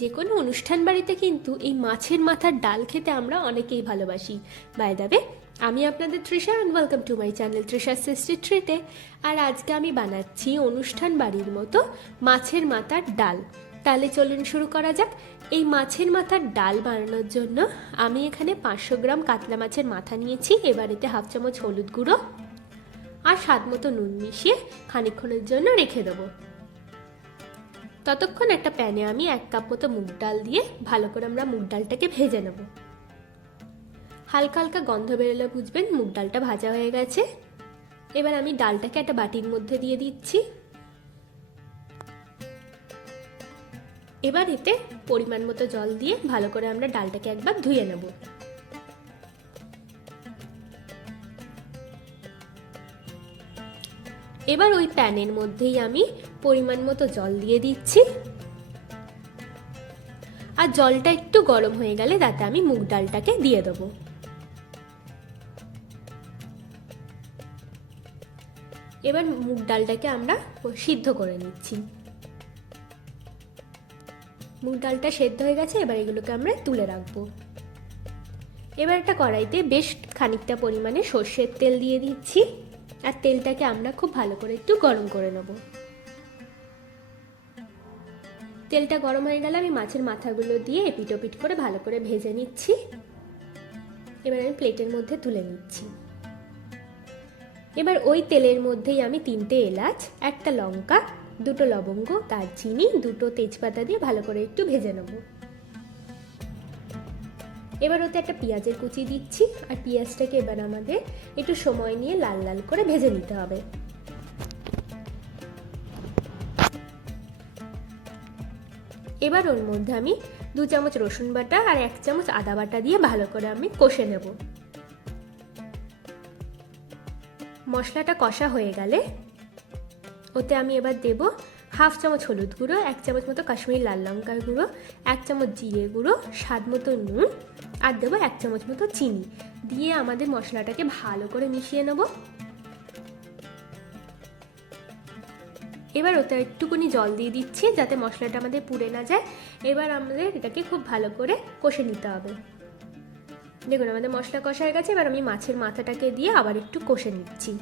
যে কোনো অনুষ্ঠান বাড়িতে কিন্তু এই মাছের মাথার ডাল খেতে আমরা অনেকেই ভালোবাসি। বাই দ্য ওয়ে, আমি আপনাদের Trisha and welcome to my channel Trisha sister ট্রিটে। আর আজকে আমি বানাচ্ছি অনুষ্ঠান বাড়ির মতো মাছের মাথার ডাল। তাহলে চলুন শুরু করা যাক। এই মাছের মাথার ডাল বানানোর জন্য আমি এখানে 500 গ্রাম কাতলা মাছের মাথা নিয়েছি। এবার এতে হাফ চামচ হলুদ গুঁড়ো আর স্বাদ মতো নুন মিশিয়ে খানিকক্ষণের জন্য রেখে দেবো। ততক্ষণ একটা প্যানে আমি 1 কাপ মতো মুগ ডাল দিয়ে ভালো করে আমরা মুগ ডালটাকে ভেজে নেব। হালকা হালকা গন্ধ বেরোলে বুঝবেন মুগ ডালটা ভাজা হয়ে গেছে। এবার আমি ডালটাকে একটা বাটির মধ্যে দিয়ে দিচ্ছি। এবার এতে পরিমাণ মতো জল দিয়ে ভালো করে আমরা ডালটাকে একবার ধুয়ে নেব। এবার ওই প্যানের মধ্যেই আমি পরিমাণ মতো জল দিয়ে দিচ্ছি। আর জলটা একটু গরম হয়ে গেলে তাতে আমি মুগ ডালটাকে দিয়ে দেবো। এবার মুগ ডালটাকে আমরা সিদ্ধ করে নিচ্ছি। মুগ ডালটা সেদ্ধ হয়ে গেছে, এবার এগুলোকে আমরা তুলে রাখবো। এবার একটা কড়াইতে বেশ খানিকটা পরিমাণে সর্ষের তেল দিয়ে দিচ্ছি। আর তেলটাকে আমরা খুব ভালো করে একটু গরম করে নেব। তেলটা গরম হয়ে গেলে আমি মাছের মাথাগুলো দিয়ে এপিট ওপিট করে ভালো করে ভেজে নিচ্ছি। এবার আমি প্লেটের মধ্যে তুলে নিচ্ছি। এবার ওই তেলের মধ্যেই আমি 3টে এলাচ, 1টা লঙ্কা, 2টো লবঙ্গ, দারচিনি, 2টো তেজপাতা দিয়ে ভালো করে একটু ভেজে নেব। এবার ওতে একটা পেঁয়াজের কুচি দিচ্ছি। আর পেঁয়াজটাকে এবার আমাদের একটু সময় নিয়ে লাল লাল করে ভেজে নিতে হবে। এবার ওর মধ্যে আমি 2 চামচ রসুন বাটা আর 1 চামচ আদা বাটা দিয়ে ভালো করে আমি কষে নেব। মশলাটা কষা হয়ে গেলে ওতে আমি এবার দেব হাফ চামচ হলুদ গুঁড়ো, 1 চামচ মতো কাশ্মীরি লাল লঙ্কার গুঁড়ো, 1 চামচ জিরে গুঁড়ো, স্বাদ মতো নুন আর দেবো 1 চামচ মতো চিনি দিয়ে আমাদের মশলাটাকে ভালো করে মিশিয়ে নেব। এবার ওতে একটুখানি জল দিয়ে দিচ্ছি যাতে মশলাটা আমাদের পুড়ে না যায়। এবার আমাদের এটাকে খুব ভালো করে কষে নিতে হবে। দেখুন আমাদের মশলা কষা হয়ে গেছে। এবার আমি মাছের মাথাটাকে দিয়ে আবার একটু কষে নিচ্ছি।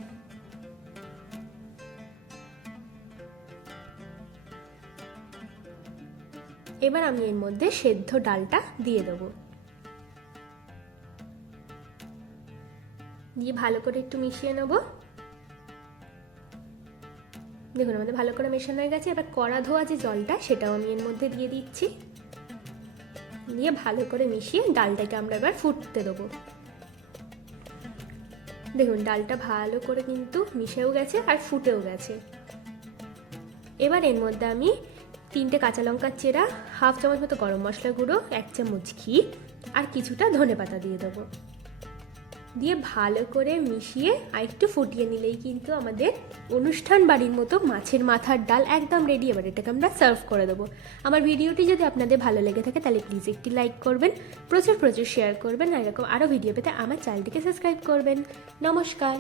এবার আমি এর মধ্যে সেদ্ধ ডালটা দিয়ে দেবো। দিয়ে ভালো করে একটু মিশিয়ে নেব। দেখুন আমাদের ভালো করে মেশানো হয়ে গেছে। এবার কড়া ধোয়া যে জলটা সেটাও আমি এর মধ্যে দিয়ে দিচ্ছি। দিয়ে ভালো করে মিশিয়ে ডালটাকে আমরা এবার ফুটতে দেবো। দেখুন ডালটা ভালো করে কিন্তু মিশেও গেছে আর ফুটেও গেছে। এবার এর মধ্যে আমি 3টে কাঁচা লঙ্কার চেরা, হাফ চামচ মতো গরম মশলা গুঁড়ো, 1 চামচ ঘি আর কিছুটা ধনেপাতা দিয়ে দেবো। দিয়ে ভালো করে মিশিয়ে আর একটু ফুটিয়ে নিলেই কিন্তু আমাদের অনুষ্ঠান বাড়ির মতো মাছের মাথার ডাল একদম রেডি। এবার এটাকে আমরা সার্ভ করে দেবো। আমার ভিডিওটি যদি আপনাদের ভালো লেগে থাকে তাহলে প্লিজ একটি লাইক করবেন, প্রচুর শেয়ার করবেন। আর এরকম আরও ভিডিও পেতে আমার চ্যানেলটিকে সাবস্ক্রাইব করবেন। নমস্কার।